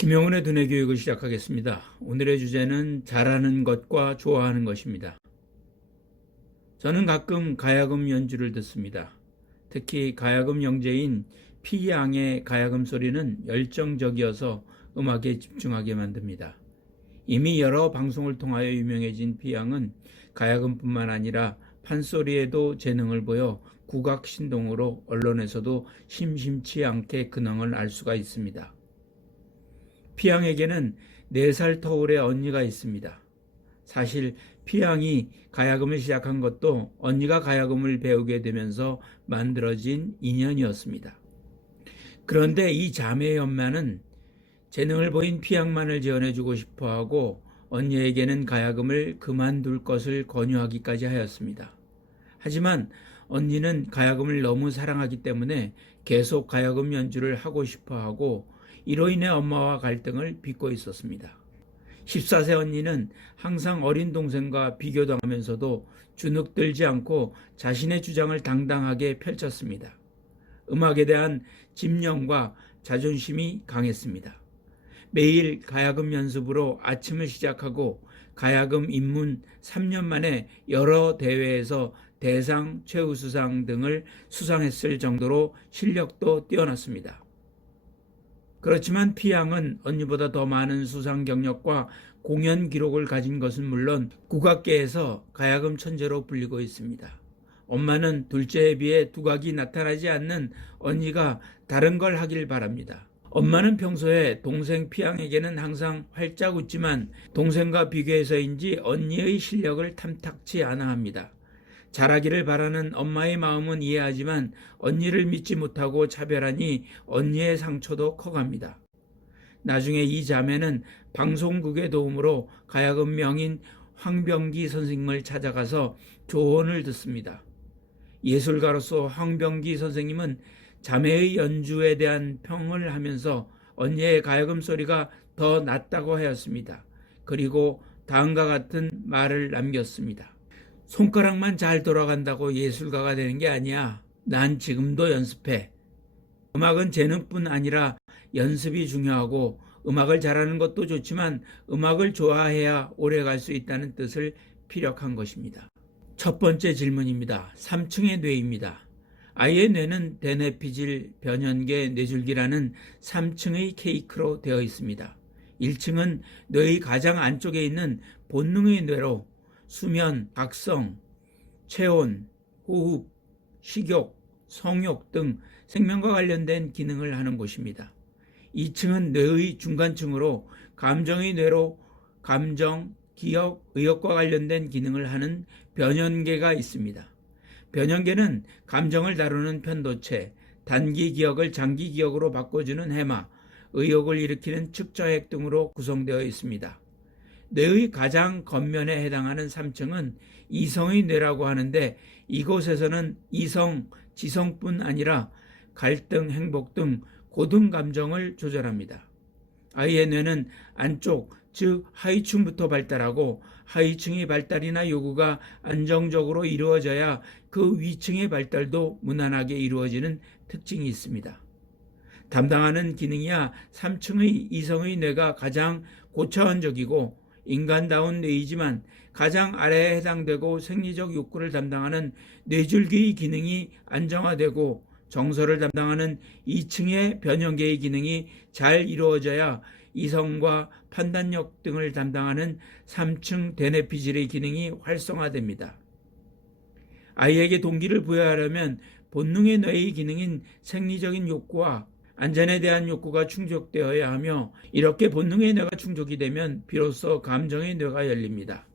김영훈의 두뇌 교육을 시작하겠습니다. 오늘의 주제는 잘하는 것과 좋아하는 것입니다. 저는 가끔 가야금 연주를 듣습니다. 특히 가야금 영재인 피양의 가야금 소리는 열정적이어서 음악에 집중하게 만듭니다. 이미 여러 방송을 통하여 유명해진 피양은 가야금뿐만 아니라 판소리에도 재능을 보여 국악 신동으로 언론에서도 심심치 않게 근황을 알 수가 있습니다. 피양에게는 4살 터울의 언니가 있습니다. 사실 피양이 가야금을 시작한 것도 언니가 가야금을 배우게 되면서 만들어진 인연이었습니다. 그런데 이 자매의 엄마는 재능을 보인 피양만을 지원해주고 싶어하고 언니에게는 가야금을 그만둘 것을 권유하기까지 하였습니다. 하지만 언니는 가야금을 너무 사랑하기 때문에 계속 가야금 연주를 하고 싶어하고 이로 인해 엄마와 갈등을 빚고 있었습니다. 14세 언니는 항상 어린 동생과 비교당하면서도 주눅들지 않고 자신의 주장을 당당하게 펼쳤습니다. 음악에 대한 집념과 자존심이 강했습니다. 매일 가야금 연습으로 아침을 시작하고 가야금 입문 3년 만에 여러 대회에서 대상, 최우수상 등을 수상했을 정도로 실력도 뛰어났습니다. 그렇지만 피양은 언니보다 더 많은 수상 경력과 공연 기록을 가진 것은 물론 국악계에서 가야금 천재로 불리고 있습니다. 엄마는 둘째에 비해 두각이 나타나지 않는 언니가 다른 걸 하길 바랍니다. 엄마는 평소에 동생 피양에게는 항상 활짝 웃지만 동생과 비교해서인지 언니의 실력을 탐탁치 않아 합니다. 잘하기를 바라는 엄마의 마음은 이해하지만 언니를 믿지 못하고 차별하니 언니의 상처도 커갑니다. 나중에 이 자매는 방송국의 도움으로 가야금 명인 황병기 선생님을 찾아가서 조언을 듣습니다. 예술가로서 황병기 선생님은 자매의 연주에 대한 평을 하면서 언니의 가야금 소리가 더 낫다고 하였습니다. 그리고 다음과 같은 말을 남겼습니다. 손가락만 잘 돌아간다고 예술가가 되는 게 아니야. 난 지금도 연습해. 음악은 재능뿐 아니라 연습이 중요하고 음악을 잘하는 것도 좋지만 음악을 좋아해야 오래 갈 수 있다는 뜻을 피력한 것입니다. 첫 번째 질문입니다. 3층의 뇌입니다. 아이의 뇌는 대뇌피질 변연계 뇌줄기라는 3층의 케이크로 되어 있습니다. 1층은 뇌의 가장 안쪽에 있는 본능의 뇌로 수면, 각성, 체온, 호흡, 식욕, 성욕 등 생명과 관련된 기능을 하는 곳입니다. 2층은 뇌의 중간층으로 감정의 뇌로 감정, 기억, 의욕과 관련된 기능을 하는 변연계가 있습니다. 변연계는 감정을 다루는 편도체, 단기 기억을 장기 기억으로 바꿔주는 해마, 의욕을 일으키는 측저핵 등으로 구성되어 있습니다. 뇌의 가장 겉면에 해당하는 3층은 이성의 뇌라고 하는데 이곳에서는 이성, 지성뿐 아니라 갈등, 행복 등 고등 감정을 조절합니다. 아이의 뇌는 안쪽, 즉 하위층부터 발달하고 하위층의 발달이나 요구가 안정적으로 이루어져야 그 위층의 발달도 무난하게 이루어지는 특징이 있습니다. 담당하는 기능이야 3층의 이성의 뇌가 가장 고차원적이고 인간다운 뇌이지만 가장 아래에 해당되고 생리적 욕구를 담당하는 뇌줄기의 기능이 안정화되고 정서를 담당하는 2층의 변연계의 기능이 잘 이루어져야 이성과 판단력 등을 담당하는 3층 대뇌피질의 기능이 활성화됩니다. 아이에게 동기를 부여하려면 본능의 뇌의 기능인 생리적인 욕구와 안전에 대한 욕구가 충족되어야 하며 이렇게 본능의 뇌가 충족이 되면 비로소 감정의 뇌가 열립니다.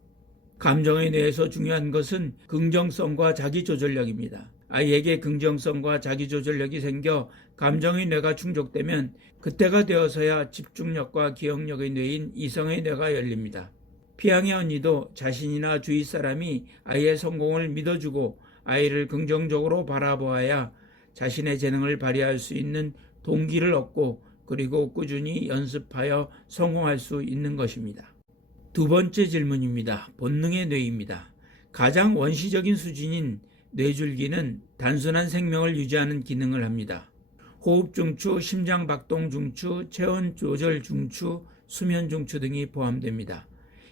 감정의 뇌에서 중요한 것은 긍정성과 자기조절력입니다. 아이에게 긍정성과 자기조절력이 생겨 감정의 뇌가 충족되면 그때가 되어서야 집중력과 기억력의 뇌인 이성의 뇌가 열립니다. 피양의 언니도 자신이나 주위 사람이 아이의 성공을 믿어주고 아이를 긍정적으로 바라보아야 자신의 재능을 발휘할 수 있는 동기를 얻고 그리고 꾸준히 연습하여 성공할 수 있는 것입니다. 두 번째 질문입니다. 본능의 뇌입니다. 가장 원시적인 수준인 뇌줄기는 단순한 생명을 유지하는 기능을 합니다. 호흡 중추, 심장 박동 중추, 체온 조절 중추, 수면 중추 등이 포함됩니다.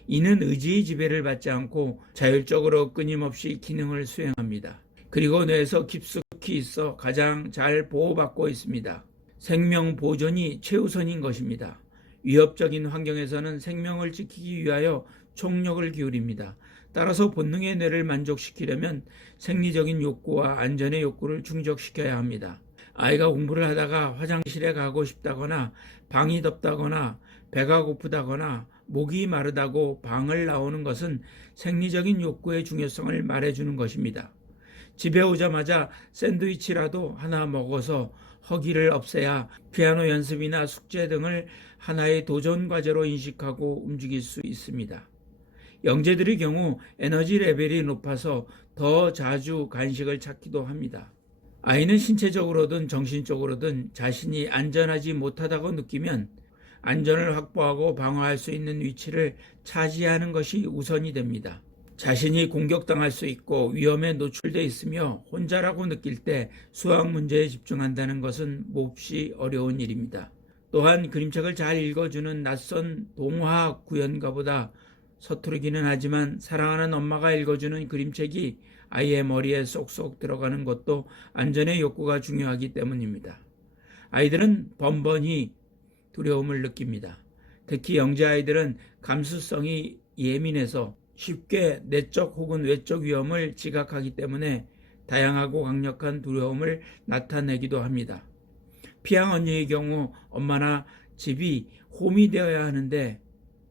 이는 의지의 지배를 받지 않고 자율적으로 끊임없이 기능을 수행합니다. 그리고 뇌에서 깊숙이 있어 가장 잘 보호받고 있습니다. 생명 보존이 최우선인 것입니다. 위협적인 환경에서는 생명을 지키기 위하여 총력을 기울입니다. 따라서 본능의 뇌를 만족시키려면 생리적인 욕구와 안전의 욕구를 충족시켜야 합니다. 아이가 공부를 하다가 화장실에 가고 싶다거나 방이 덥다거나 배가 고프다거나 목이 마르다고 방을 나오는 것은 생리적인 욕구의 중요성을 말해주는 것입니다. 집에 오자마자 샌드위치라도 하나 먹어서 허기를 없애야 피아노 연습이나 숙제 등을 하나의 도전 과제로 인식하고 움직일 수 있습니다. 영재들의 경우 에너지 레벨이 높아서 더 자주 간식을 찾기도 합니다. 아이는 신체적으로든 정신적으로든 자신이 안전하지 못하다고 느끼면 안전을 확보하고 방어할 수 있는 위치를 차지하는 것이 우선이 됩니다. 자신이 공격당할 수 있고 위험에 노출되어 있으며 혼자라고 느낄 때 수학 문제에 집중한다는 것은 몹시 어려운 일입니다. 또한 그림책을 잘 읽어주는 낯선 동화 구연가보다 서투르기는 하지만 사랑하는 엄마가 읽어주는 그림책이 아이의 머리에 쏙쏙 들어가는 것도 안전의 욕구가 중요하기 때문입니다. 아이들은 번번이 두려움을 느낍니다. 특히 영재 아이들은 감수성이 예민해서 쉽게 내적 혹은 외적 위험을 지각하기 때문에 다양하고 강력한 두려움을 나타내기도 합니다. 피양 언니의 경우 엄마나 집이 홈이 되어야 하는데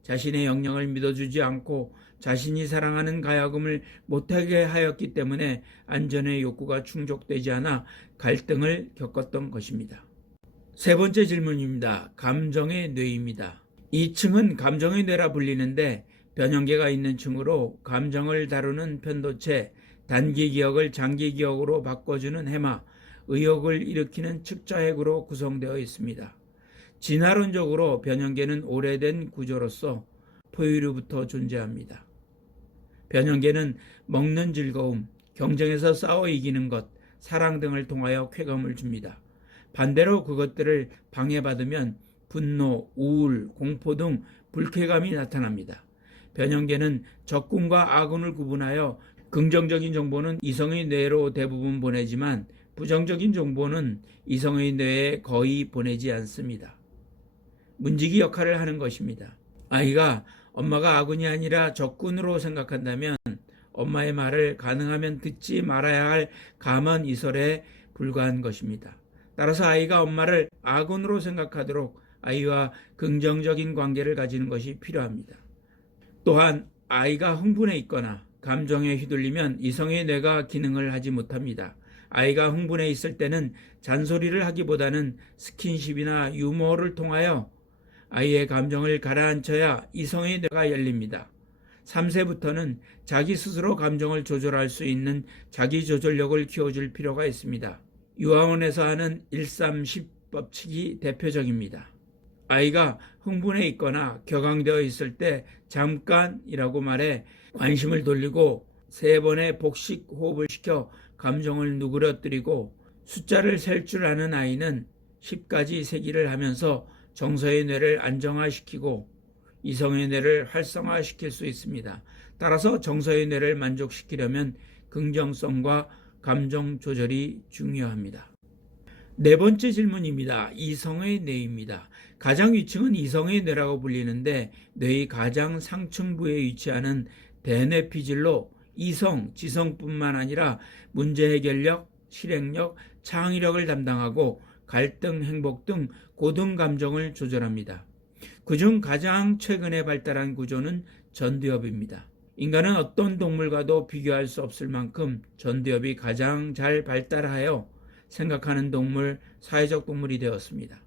자신의 역량을 믿어주지 않고 자신이 사랑하는 가야금을 못하게 하였기 때문에 안전의 욕구가 충족되지 않아 갈등을 겪었던 것입니다. 세 번째 질문입니다. 감정의 뇌입니다. 이 층은 감정의 뇌라 불리는데 변형계가 있는 층으로 감정을 다루는 편도체, 단기 기억을 장기 기억으로 바꿔주는 해마, 의욕을 일으키는 측자핵으로 구성되어 있습니다. 진화론적으로 변형계는 오래된 구조로서 포유류부터 존재합니다. 변형계는 먹는 즐거움, 경쟁에서 싸워 이기는 것, 사랑 등을 통하여 쾌감을 줍니다. 반대로 그것들을 방해받으면 분노, 우울, 공포 등 불쾌감이 나타납니다. 변형계는 적군과 아군을 구분하여 긍정적인 정보는 이성의 뇌로 대부분 보내지만 부정적인 정보는 이성의 뇌에 거의 보내지 않습니다. 문지기 역할을 하는 것입니다. 아이가 엄마가 아군이 아니라 적군으로 생각한다면 엄마의 말을 가능하면 듣지 말아야 할 가만 이설에 불과한 것입니다. 따라서 아이가 엄마를 아군으로 생각하도록 아이와 긍정적인 관계를 가지는 것이 필요합니다. 또한 아이가 흥분해 있거나 감정에 휘둘리면 이성의 뇌가 기능을 하지 못합니다. 아이가 흥분해 있을 때는 잔소리를 하기보다는 스킨십이나 유머를 통하여 아이의 감정을 가라앉혀야 이성의 뇌가 열립니다. 3세부터는 자기 스스로 감정을 조절할 수 있는 자기 조절력을 키워줄 필요가 있습니다. 유아원에서 하는 1-3-10 법칙이 대표적입니다. 아이가 흥분해 있거나 격앙되어 있을 때 잠깐이라고 말해 관심을 돌리고 3번의 복식 호흡을 시켜 감정을 누그러뜨리고 숫자를 셀 줄 아는 아이는 10까지 세기를 하면서 정서의 뇌를 안정화시키고 이성의 뇌를 활성화시킬 수 있습니다. 따라서 정서의 뇌를 만족시키려면 긍정성과 감정 조절이 중요합니다. 네 번째 질문입니다. 이성의 뇌입니다. 가장 위층은 이성의 뇌라고 불리는데 뇌의 가장 상층부에 위치하는 대뇌피질로 이성, 지성뿐만 아니라 문제 해결력, 실행력, 창의력을 담당하고 갈등, 행복 등 고등 감정을 조절합니다. 그중 가장 최근에 발달한 구조는 전두엽입니다. 인간은 어떤 동물과도 비교할 수 없을 만큼 전두엽이 가장 잘 발달하여 생각하는 동물, 사회적 동물이 되었습니다.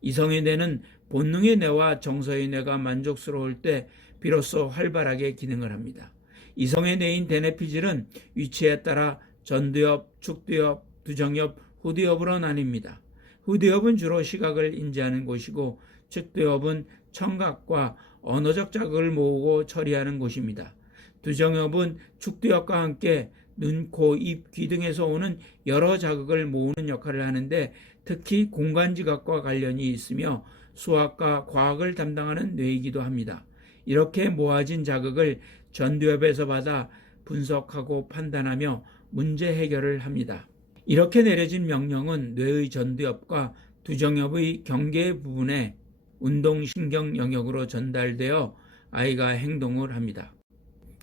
이성의 뇌는 본능의 뇌와 정서의 뇌가 만족스러울 때 비로소 활발하게 기능을 합니다. 이성의 뇌인 대뇌피질은 위치에 따라 전두엽, 축두엽, 두정엽, 후두엽으로 나뉩니다. 후두엽은 주로 시각을 인지하는 곳이고 축두엽은 청각과 언어적 자극을 모으고 처리하는 곳입니다. 두정엽은 축두엽과 함께 눈, 코, 입, 귀 등에서 오는 여러 자극을 모으는 역할을 하는데 특히 공간지각과 관련이 있으며 수학과 과학을 담당하는 뇌이기도 합니다. 이렇게 모아진 자극을 전두엽에서 받아 분석하고 판단하며 문제 해결을 합니다. 이렇게 내려진 명령은 뇌의 전두엽과 두정엽의 경계 부분에 운동신경 영역으로 전달되어 아이가 행동을 합니다.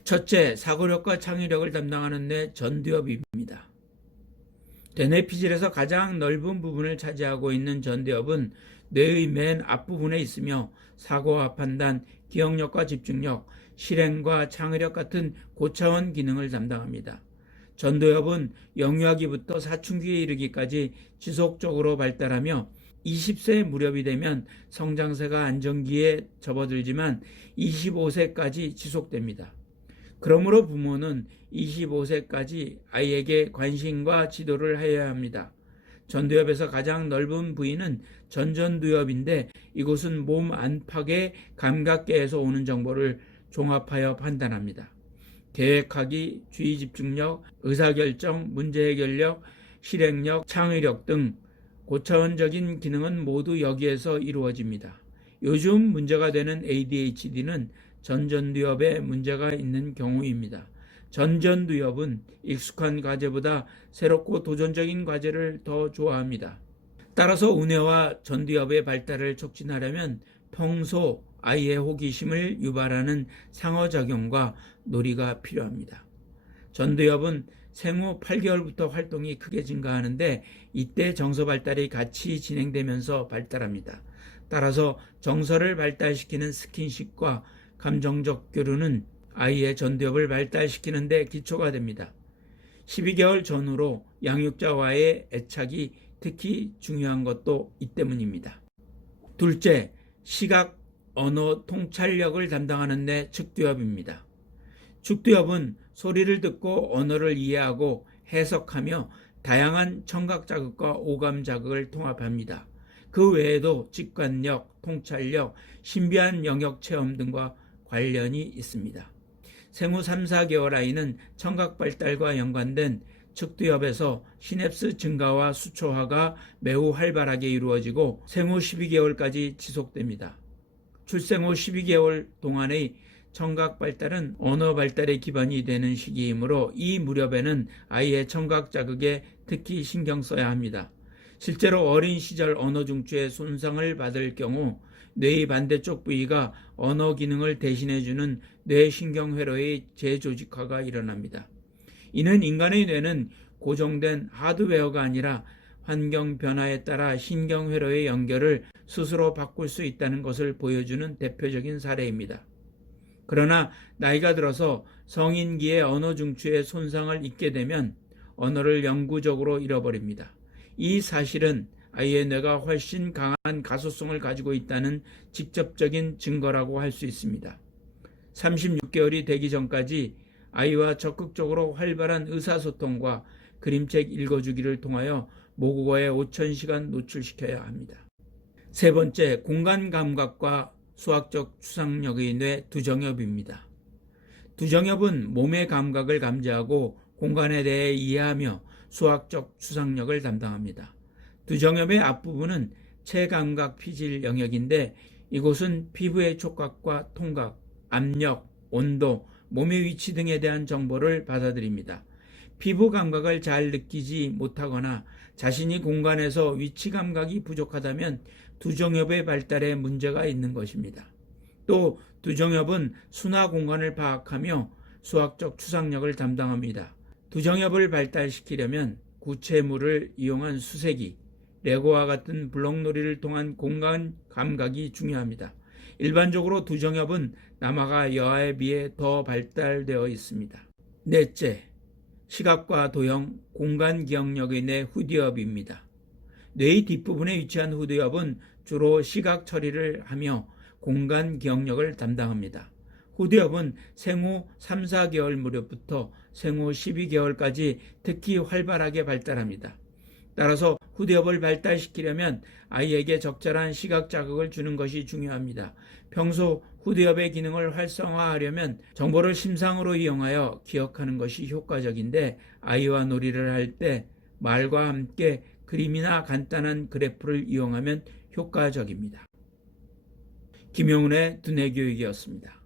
첫째, 사고력과 창의력을 담당하는 뇌 전두엽입니다. 대뇌피질에서 가장 넓은 부분을 차지하고 있는 전두엽은 뇌의 맨 앞부분에 있으며 사고와 판단, 기억력과 집중력, 실행과 창의력 같은 고차원 기능을 담당합니다. 전두엽은 영유아기부터 사춘기에 이르기까지 지속적으로 발달하며 20세 무렵이 되면 성장세가 안정기에 접어들지만 25세까지 지속됩니다. 그러므로 부모는 25세까지 아이에게 관심과 지도를 해야 합니다. 전두엽에서 가장 넓은 부위는 전전두엽인데 이곳은 몸 안팎의 감각계에서 오는 정보를 종합하여 판단합니다. 계획하기, 주의집중력, 의사결정, 문제해결력, 실행력, 창의력 등 고차원적인 기능은 모두 여기에서 이루어집니다. 요즘 문제가 되는 ADHD는 전전두엽에 문제가 있는 경우입니다. 전전두엽은 익숙한 과제보다 새롭고 도전적인 과제를 더 좋아합니다. 따라서 우뇌와 전두엽의 발달을 촉진하려면 평소 아이의 호기심을 유발하는 상호작용과 놀이가 필요합니다. 전두엽은 생후 8개월부터 활동이 크게 증가하는데 이때 정서 발달이 같이 진행되면서 발달합니다. 따라서 정서를 발달시키는 스킨십과 감정적 교류는 아이의 전두엽을 발달시키는 데 기초가 됩니다. 12개월 전후로 양육자와의 애착이 특히 중요한 것도 이 때문입니다. 둘째, 시각, 언어, 통찰력을 담당하는 뇌 측두엽입니다. 측두엽은 소리를 듣고 언어를 이해하고 해석하며 다양한 청각 자극과 오감 자극을 통합합니다. 그 외에도 직관력, 통찰력, 신비한 영역 체험 등과 관련이 있습니다. 생후 3, 4개월 아이는 청각 발달과 연관된 측두엽에서 시냅스 증가와 수초화가 매우 활발하게 이루어지고 생후 12개월까지 지속됩니다. 출생 후 12개월 동안의 청각 발달은 언어 발달의 기반이 되는 시기이므로 이 무렵에는 아이의 청각 자극에 특히 신경 써야 합니다. 실제로 어린 시절 언어 중추에 손상을 받을 경우 뇌의 반대쪽 부위가 언어 기능을 대신해주는 뇌신경회로의 재조직화가 일어납니다. 이는 인간의 뇌는 고정된 하드웨어가 아니라 환경 변화에 따라 신경회로의 연결을 스스로 바꿀 수 있다는 것을 보여주는 대표적인 사례입니다. 그러나 나이가 들어서 성인기에 언어 중추에 손상을 입게 되면 언어를 영구적으로 잃어버립니다. 이 사실은 아이의 뇌가 훨씬 강한 가소성을 가지고 있다는 직접적인 증거라고 할 수 있습니다. 36개월이 되기 전까지 아이와 적극적으로 활발한 의사소통과 그림책 읽어주기를 통하여 모국어에 5,000시간 노출시켜야 합니다. 세 번째, 공간감각과 수학적 추상력의 뇌 두정엽입니다. 두정엽은 몸의 감각을 감지하고 공간에 대해 이해하며 수학적 추상력을 담당합니다. 두정엽의 앞부분은 체감각 피질 영역인데 이곳은 피부의 촉각과 통각, 압력, 온도, 몸의 위치 등에 대한 정보를 받아들입니다. 피부 감각을 잘 느끼지 못하거나 자신이 공간에서 위치 감각이 부족하다면 두정엽의 발달에 문제가 있는 것입니다. 또 두정엽은 순화 공간을 파악하며 수학적 추상력을 담당합니다. 두정엽을 발달시키려면 구체물을 이용한 수세기, 레고와 같은 블록놀이를 통한 공간 감각이 중요합니다. 일반적으로 두정엽은 남아가 여아에 비해 더 발달되어 있습니다. 넷째, 시각과 도형, 공간 기억력의 뇌 후두엽입니다. 뇌의 뒷부분에 위치한 후두엽은 주로 시각 처리를 하며 공간 기억력을 담당합니다. 후두엽은 생후 3, 4개월 무렵부터 생후 12개월까지 특히 활발하게 발달합니다. 따라서 후두엽을 발달시키려면 아이에게 적절한 시각 자극을 주는 것이 중요합니다. 평소 후두엽의 기능을 활성화하려면 정보를 심상으로 이용하여 기억하는 것이 효과적인데 아이와 놀이를 할 때 말과 함께 그림이나 간단한 그래프를 이용하면 효과적입니다. 김용훈의 두뇌교육이었습니다.